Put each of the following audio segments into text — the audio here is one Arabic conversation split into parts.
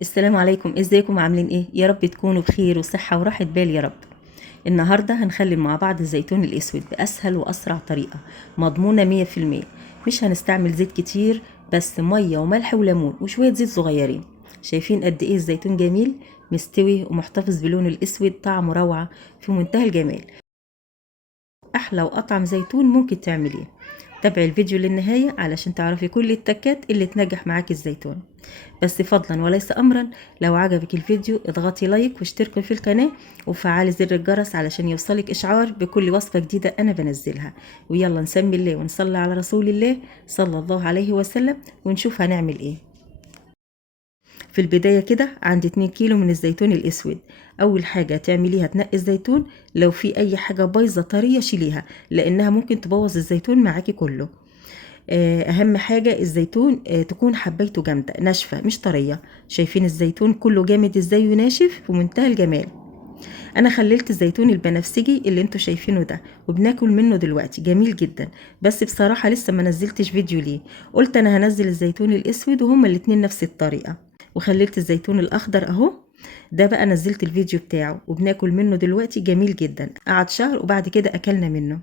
السلام عليكم، ازيكم عاملين ايه؟ يا رب تكونوا بخير وصحة وراحة بال يا رب. النهاردة هنخلي مع بعض الزيتون الاسود باسهل واسرع طريقة مضمونة 100%. مش هنستعمل زيت كتير، بس مية وملح وليمون وشوية زيت صغيرين. شايفين قد ايه الزيتون جميل مستوي ومحتفظ بلونه الاسود، طعمه روعة في منتهى الجمال. احلى واطعم زيتون ممكن تعمليه. تابعي الفيديو للنهاية علشان تعرفي كل التكات اللي تنجح معاكي الزيتون. بس فضلا وليس امرا، لو عجبك الفيديو اضغطي لايك واشتركي في القناة وفعلي زر الجرس علشان يوصلك اشعار بكل وصفة جديدة انا بنزلها. ويلا نسمي الله ونصلي على رسول الله صلى الله عليه وسلم ونشوف هنعمل ايه. في البداية كده عندي 2 كيلو من الزيتون الاسود. اول حاجة تعمليها تنقي الزيتون، لو في اي حاجة بايظة طرية شيليها لانها ممكن تبوظ الزيتون معاكي كله. اهم حاجة الزيتون تكون حبيته جامدة ناشفة مش طرية. شايفين الزيتون كله جامد ازاي وناشف في منتهى الجمال. انا خللت الزيتون البنفسجي اللي انتوا شايفينه ده وبناكل منه دلوقتي جميل جدا، بس بصراحة لسه ما نزلتش فيديو ليه. قلت انا هنزل الزيتون الاسود وهما الاتنين نفس الطريقة. وخللت الزيتون الاخضر اهو، ده بقى نزلت الفيديو بتاعه وبناكل منه دلوقتي جميل جدا، قعد شهر وبعد كده اكلنا منه.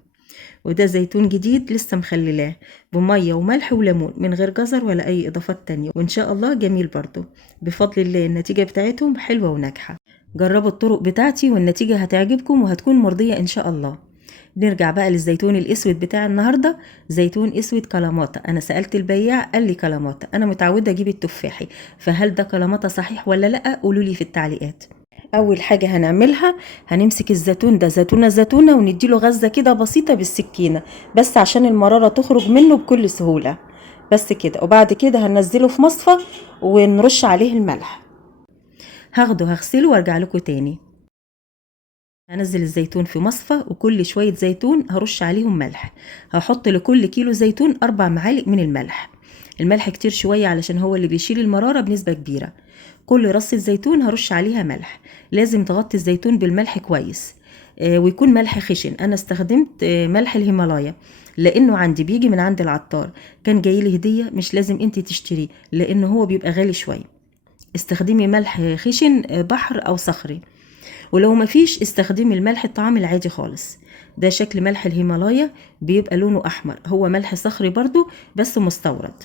وده زيتون جديد لسه مخللاه بمية وملح وليمون من غير جزر ولا اي اضافات تانية، وان شاء الله جميل برضو. بفضل الله النتيجة بتاعتهم حلوة وناجحة. جربوا الطرق بتاعتي والنتيجة هتعجبكم وهتكون مرضية ان شاء الله. نرجع بقى للزيتون الاسود بتاع النهارده. زيتون اسود كلاماتا، انا سالت البياع قال لي كلاماتا، انا متعوده اجيب التفاحي، فهل ده كلاماتا صحيح ولا لا؟ قولوا لي في التعليقات. اول حاجه هنعملها، هنمسك الزيتون ده زيتونه زيتونه ونديله غزه كده بسيطه بالسكينه، بس عشان المراره تخرج منه بكل سهوله. بس كده، وبعد كده هننزله في مصفى ونرش عليه الملح. هاخده هغسله وارجع لكم تاني. هنزل الزيتون في مصفى وكل شويه زيتون هرش عليهم ملح. هحط لكل كيلو زيتون 4 معالق من الملح. الملح كتير شويه علشان هو اللي بيشيل المراره بنسبه كبيره. كل رصة زيتون هرش عليها ملح. لازم تغطي الزيتون بالملح كويس، ويكون ملح خشن. انا استخدمت ملح الهيمالايا لانه عندي بيجي من عند العطار، كان جاي لي هدية، مش لازم انت تشتريه لانه هو بيبقى غالي شوية. استخدمي ملح خشن بحر او صخري، ولو مفيش استخدمي الملح الطعام العادي خالص. ده شكل ملح الهيمالايا، بيبقى لونه احمر، هو ملح صخري برضو بس مستورد.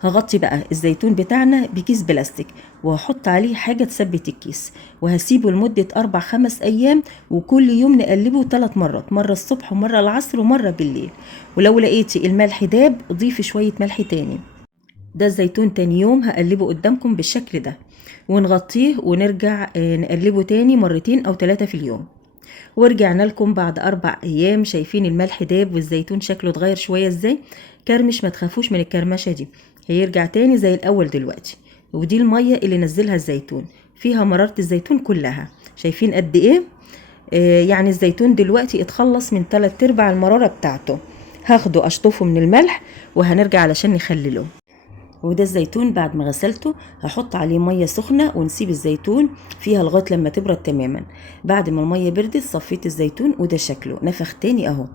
هغطي بقى الزيتون بتاعنا بكيس بلاستيك وهحط عليه حاجة تثبت الكيس، وهسيبه لمدة 4-5 أيام، وكل يوم نقلبه 3 مرات، مرة الصبح ومرة العصر ومرة بالليل. ولو لقيتي الملح داب ضيفي شوية ملح تاني. ده الزيتون تاني يوم هقلبه قدامكم بالشكل ده، ونغطيه ونرجع نقلبه تاني 2 أو 3 في اليوم. ورجعنا لكم بعد 4 أيام. شايفين الملح داب والزيتون شكله اتغير شوية ازاي؟ كرمش، ما تخافوش من الكرمشة دي، هيرجع تاني زي الأول دلوقتي. ودي المية اللي نزلها الزيتون، فيها مرارة الزيتون كلها. شايفين قد ايه؟ يعني الزيتون دلوقتي اتخلص من 3/4 المرارة بتاعته. هاخده اشطفه من الملح وهنرجع علشان نخلله. وده الزيتون بعد ما غسلته هحط عليه ميه سخنه ونسيب الزيتون فيها لغايه لما تبرد تماما. بعد ما الميه بردت صفيت الزيتون وده شكله نفخ تاني اهو.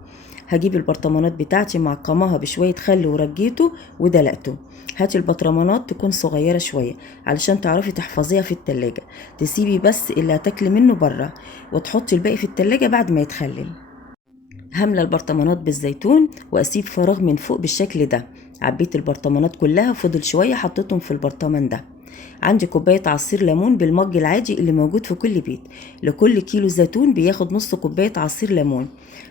هجيب البرطمانات بتاعتي معقماها بشويه خل ورجيته ودلقته. هاتي البطرمانات تكون صغيره شويه علشان تعرفي تحفظيها في التلاجة. تسيبي بس اللي هتاكلي منه بره وتحطي الباقي في التلاجة بعد ما يتخلل. هملى البرطمانات بالزيتون واسيب فراغ من فوق بالشكل ده. عبيت البرطمانات كلها، فضل شويه حطيتهم في البرطمان ده. عندي كوبايه عصير ليمون بالمج العادي اللي موجود في كل بيت. لكل كيلو زيتون بياخد نص كوبايه عصير ليمون.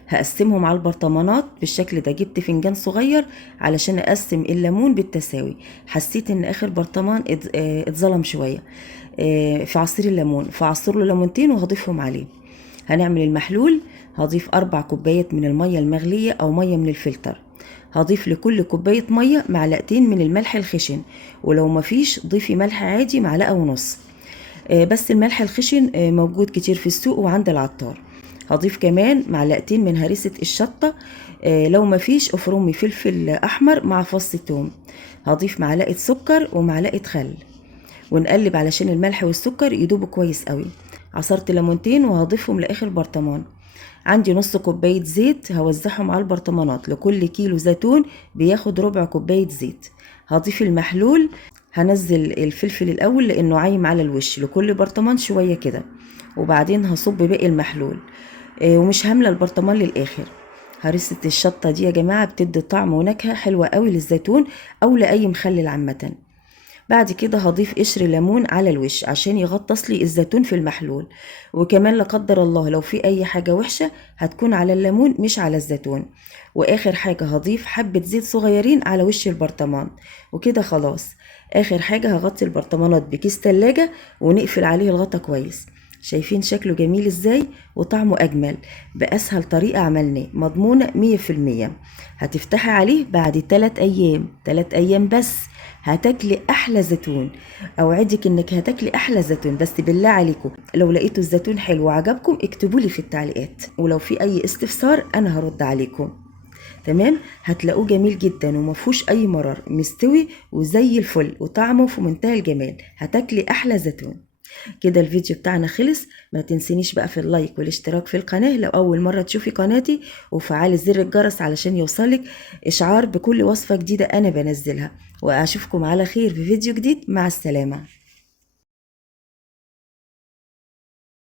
هقسمهم على البرطمانات بالشكل ده. جبت فنجان صغير علشان اقسم الليمون بالتساوي. حسيت ان اخر برطمان اتظلم شويه في عصير الليمون، فعصر له ليمونتين وهضيفهم عليه. هنعمل المحلول. هضيف 4 كوبايات من المية المغلية أو مية من الفلتر. هضيف لكل كوباية مية معلقتين من الملح الخشن، ولو مفيش ضيفي ملح عادي 1.5 معلقة. بس الملح الخشن موجود كتير في السوق وعند العطار. هضيف كمان معلقتين من هريسة الشطة. لو مفيش افرمي فلفل أحمر مع فص ثوم. هضيف معلقة سكر ومعلقة خل، ونقلب علشان الملح والسكر يدوبوا كويس قوي. عصرت ليمونتين وهضيفهم لاخر برطمان. عندي نص كوباية زيت هوزعهم على البرطمانات. لكل كيلو زيتون بياخد ربع كوباية زيت. هضيف المحلول هنزل الفلفل الاول لانه عايم على الوش، لكل برطمان شويه كده، وبعدين هصب باقي المحلول. ومش هامله البرطمان للاخر. هرسة الشطه دي يا جماعه بتدي طعم ونكهه حلوه قوي للزيتون او لاي مخلل عامه. بعد كده هضيف قشر ليمون على الوش عشان يغطس لي الزيتون في المحلول، وكمان لا قدر الله لو في اي حاجة وحشة هتكون على الليمون مش على الزيتون. واخر حاجة هضيف حبة زيت صغيرين على وش البرطمان، وكده خلاص. اخر حاجة هغطي البرطمانات بكيس تلاجة ونقفل عليه الغطا كويس. شايفين شكله جميل ازاي وطعمه اجمل باسهل طريقة عملناه، مضمونة 100%. هتفتحي عليه بعد 3 ايام، 3 ايام بس هتاكلي احلى زيتون. اوعدك انك هتاكلي احلى زيتون. بس بالله عليكم لو لقيتوا الزيتون حلو وعجبكم اكتبوا لي في التعليقات، ولو في اي استفسار انا هرد عليكم. تمام. هتلاقوه جميل جدا ومفهوش اي مرار، مستوي وزي الفل وطعمه في منتهى الجمال. هتاكلي احلى زيتون. كده الفيديو بتاعنا خلص. ما تنسينيش بقى في اللايك والاشتراك في القناة لو أول مرة تشوفي قناتي، وفعلي زر الجرس علشان يوصلك إشعار بكل وصفة جديدة أنا بنزلها. وأشوفكم على خير في فيديو جديد. مع السلامة.